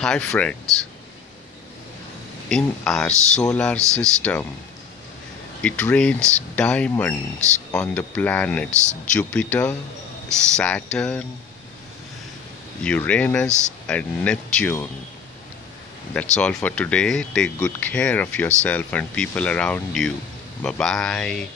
Hi friends, in our solar system, it rains diamonds on the planets Jupiter, Saturn, Uranus, and Neptune. That's all for today. Take good care of yourself and people around you. Bye bye.